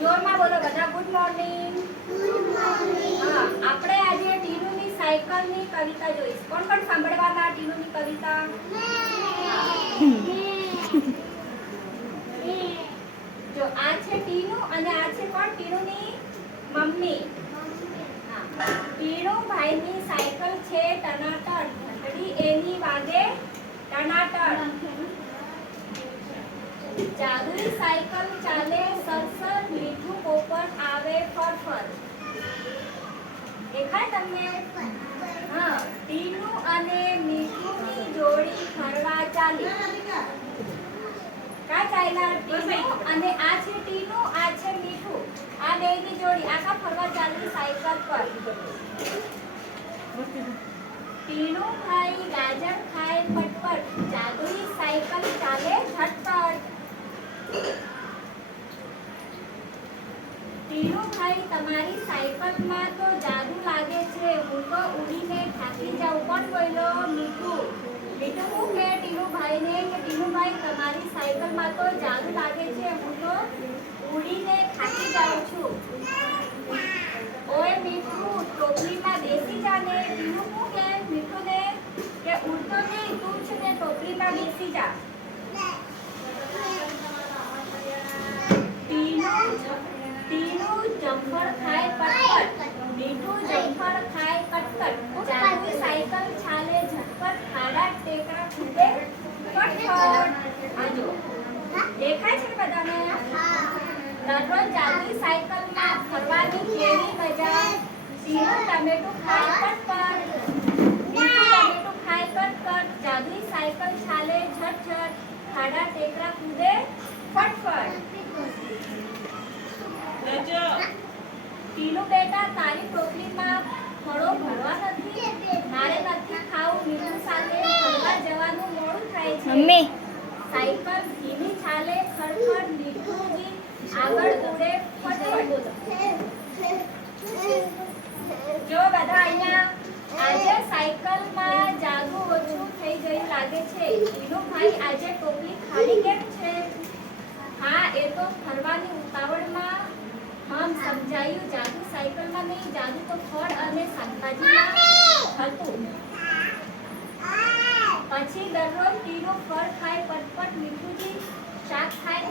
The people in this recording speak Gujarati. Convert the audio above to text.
જોરમાં બોલો બધા. Good morning. હા, આપણે આજે ટીનુની સાયકલની કવિતા જોઈશ. કોણ કોણ સાંભળવાના ટીનુની કવિતા? જો આ છે ટીનુ અને આ છે કોણ? ટીનુની મમ્મી. ટીનુ ભાઈની સાયકલ છે ટનાટન, ઘંટડી એની વાગે ટનાટન. જાદુઈ સાયકલ ચાલે સરસર, મીઠું પોપર આવે ફરફર. દેખાય તમને? હા, ટીનુ અને મીઠુની જોડી ફરવા ચાલી. કા ચાલ્યા? ટીનુ અને આ છે ટીનુ, આ છે મીઠું, આ બેની જોડી આખા ફરવા ચાલી સાયકલ પર. ટીનુ ભાઈ ગાજર ખાય પટપટ, જાદુઈ સાયકલ ચાલે ઝટપટ. ટીનુ ભાઈ તમારી સાયકલમાં તો જાદુ લાગે છે, હું તો ઉડીને થાકી જાઉં. કોણ બોલ્યો? મીઠું. મીઠું શું કહે ટીનુ ભાઈને કે ટીનુ ભાઈ તમારી સાયકલમાં તો જાદુ લાગે છે, હું તો ઉડીને થાકી જાઉં છું. ઓય મીઠું, ટોપલીમાં બેસી જાને. ટીનુ શું કહે મીઠુને કે ઉડતો નહીં, તું છે ને ટોપલીમાં બેસી જા. ટીનુ જમ્પર ખાય પટપટ, મીઠું જમ્પર ખાય કટકટ. જાદુઈ સાયકલ ચાલે ઝટપટ, ખાડા ટેકરા કૂદે ફટફટ. આજો દેખાય છે બધાને? દરરોજ જાદુઈ સાયકલમાં ફરવાની કેવી મજા. ટીનુ ટમેટું ખાય પટપટ, મીઠું ટમેટું ખાય કટકટ. જાદુઈ સાયકલ ચાલે ઝટઝટ, ખાડા ટેકરા કૂદે ફટફટ. ટીનુ બેટા, તારી ટોપલીમાં ફળો ભરવા નથી, મારે નથી ખાવું. મીઠું સાથે ફરવા જવાનું મોડું થાય છે. સાયકલ ધીમી ચાલે ખડખડ, મીઠુંજી આગળ ઉડે ફટફટ. જો બધા અહીંયા આજે સાયકલમાં જાદુ ઓછું થઈ ગયું લાગે છે. ટીનુ ભાઈ આજે ટોપલી ખાલી કેમ છે? હા, એ તો ફરવાની ઉતાવળમાં હમ સમજાયું. જાદુ સાયકલમાં નહીં, જાદુ તો ફળ અને શાકભાજીમાં હતું. પછી દરરોજ ટીનુ ફળ ખાય પટપટ, મીઠુંજી શાક ખાય